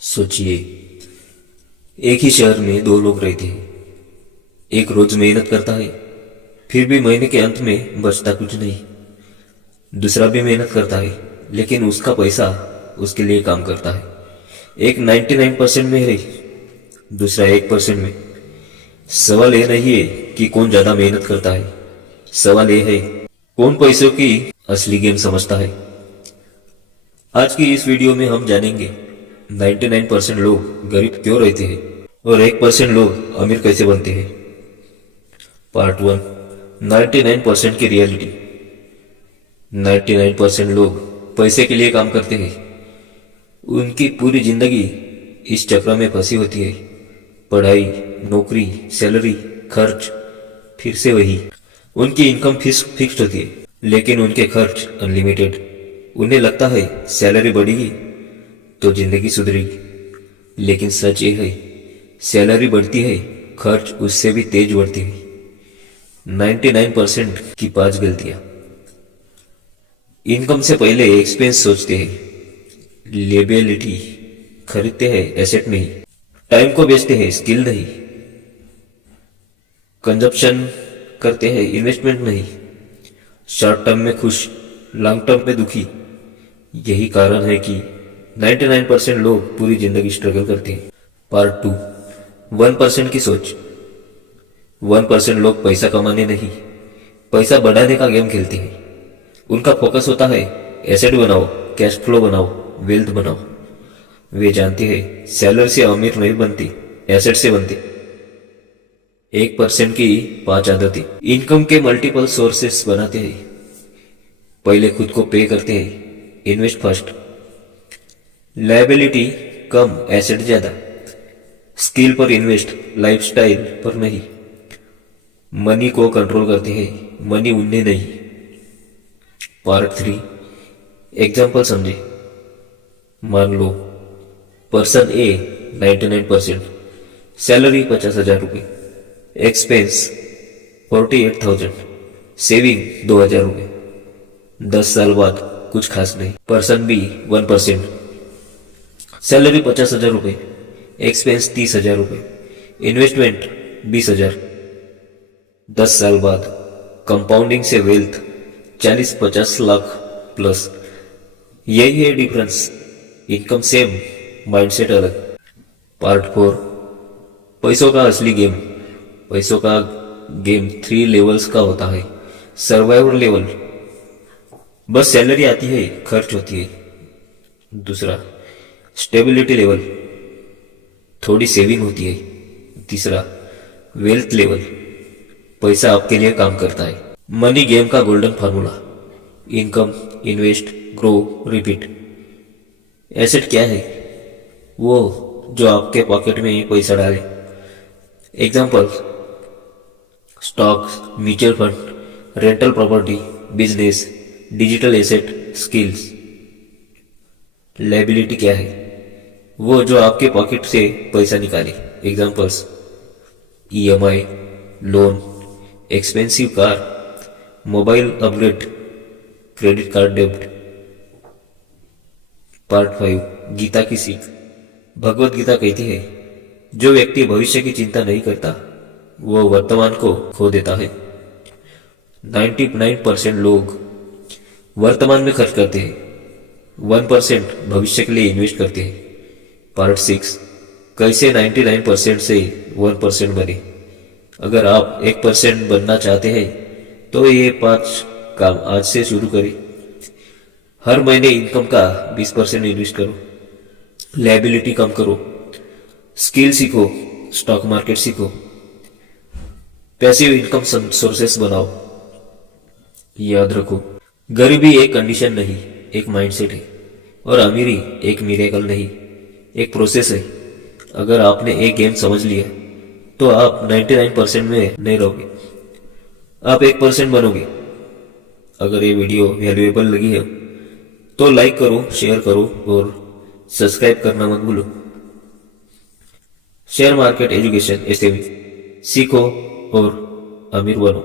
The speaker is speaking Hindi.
सोचिए, एक ही शहर में दो लोग रहते हैं। एक रोज मेहनत करता है, फिर भी महीने के अंत में बचता कुछ नहीं। दूसरा भी मेहनत करता है, लेकिन उसका पैसा उसके लिए काम करता है। एक 99% में है, दूसरा 1% में। सवाल यह नहीं है कि कौन ज्यादा मेहनत करता है, सवाल यह है कौन पैसों की असली गेम समझता है। आज की इस वीडियो में हम जानेंगे 99% लोग गरीब क्यों रहते हैं और 1% लोग अमीर कैसे बनते हैं। पार्ट 1, 99% की रियलिटी। 99% लोग पैसे के लिए काम करते हैं। उनकी पूरी जिंदगी इस चक्र में फंसी होती है। पढ़ाई, नौकरी, सैलरी, खर्च, फिर से वही। उनकी इनकम फिक्स्ड होती है, लेकिन उनके खर्च अनलिमिटेड। उन्हें लगता है सैलरी बढ़ेगी तो जिंदगी सुधरेगी, लेकिन सच ये है सैलरी बढ़ती है, खर्च उससे भी तेज बढ़ती है। 99% की 5 गलतियां। इनकम से पहले एक्सपेंस सोचते हैं, लेबिलिटी खरीदते हैं, एसेट नहीं। टाइम को बेचते हैं, स्किल नहीं। कंजप्शन करते हैं, इन्वेस्टमेंट नहीं। शॉर्ट टर्म में खुश, लॉन्ग टर्म में दुखी। यही कारण है कि 99% लोग पूरी जिंदगी स्ट्रगल करते हैं। पार्ट 2, 1% की सोच। 1% लोग पैसा कमाने नहीं, पैसा बढ़ाने का गेम खेलते हैं। उनका फोकस होता है एसेट बनाओ, कैश फ्लो बनाओ, वेल्थ बनाओ। वे जानते हैं सैलरी से अमीर नहीं बनती, एसेट से बनती। 1% की 5 आदतें। इनकम के मल्टीपल सोर्सेस बनाते हैं। पहले खुद को पे करते हैं, इन्वेस्ट फर्स्ट। लायबिलिटी कम, एसेट ज्यादा। स्किल पर इन्वेस्ट, लाइफस्टाइल पर नहीं। मनी को कंट्रोल करते हैं, मनी उन्हें नहीं। पार्ट 3, एग्जाम्पल समझे। मान लो पर्सन ए 99%, सैलरी 50,000 रुपये, एक्सपेंस 48,000, सेविंग 2,000 रुपये। 10 साल बाद कुछ खास नहीं। पर्सन बी 1%, सैलरी 50,000 रुपये, एक्सपेंस 30,000 रुपये, इन्वेस्टमेंट 20,000। 10 साल बाद कंपाउंडिंग से वेल्थ 40-50 लाख प्लस। यही है डिफरेंस, इनकम सेम, माइंडसेट अलग। पार्ट 4, पैसों का असली गेम। पैसों का गेम 3 लेवल्स का होता है। सर्वाइवल लेवल, बस सैलरी आती है, खर्च होती है। दूसरा स्टेबिलिटी लेवल, थोड़ी सेविंग होती है। तीसरा वेल्थ लेवल, पैसा आपके लिए काम करता है। मनी गेम का golden formula, income, invest, grow, repeat. Asset क्या है? वो जो आपके पॉकेट में ही पैसा डाले। Example stocks, mutual fund, rental property, business, digital asset, skills. Liability क्या है? वो जो आपके पॉकेट से पैसा निकाले। Examples EMI, loan, expensive car, mobile upgrade, credit card डेब्ट। पार्ट 5, गीता की सीख। भगवत गीता कहती है, जो व्यक्ति भविष्य की चिंता नहीं करता वो वर्तमान को खो देता है। 99% लोग वर्तमान में खर्च करते हैं, 1% भविष्य के लिए इन्वेस्ट करते हैं। पार्ट 6, कैसे 99% से 1% बने। अगर आप 1% बनना चाहते हैं तो ये 5 काम आज से शुरू करें। हर महीने इनकम का 20% इन्वेस्ट करो, लायबिलिटी कम करो, स्किल सीखो, स्टॉक मार्केट सीखो, पैसिव इनकम सोर्सेस बनाओ। याद रखो, गरीबी एक कंडीशन नहीं, एक माइंडसेट है। और अमीरी एक मिरेकल नहीं, एक प्रोसेस है। अगर आपने एक गेम समझ लिया तो आप 99% में नहीं रहोगे, आप 1% बनोगे। अगर ये वीडियो वैल्यूएबल लगी है तो लाइक करो, शेयर करो और सब्सक्राइब करना मत भूलो। शेयर मार्केट, एजुकेशन, एसएमई सीखो और अमीर बनो।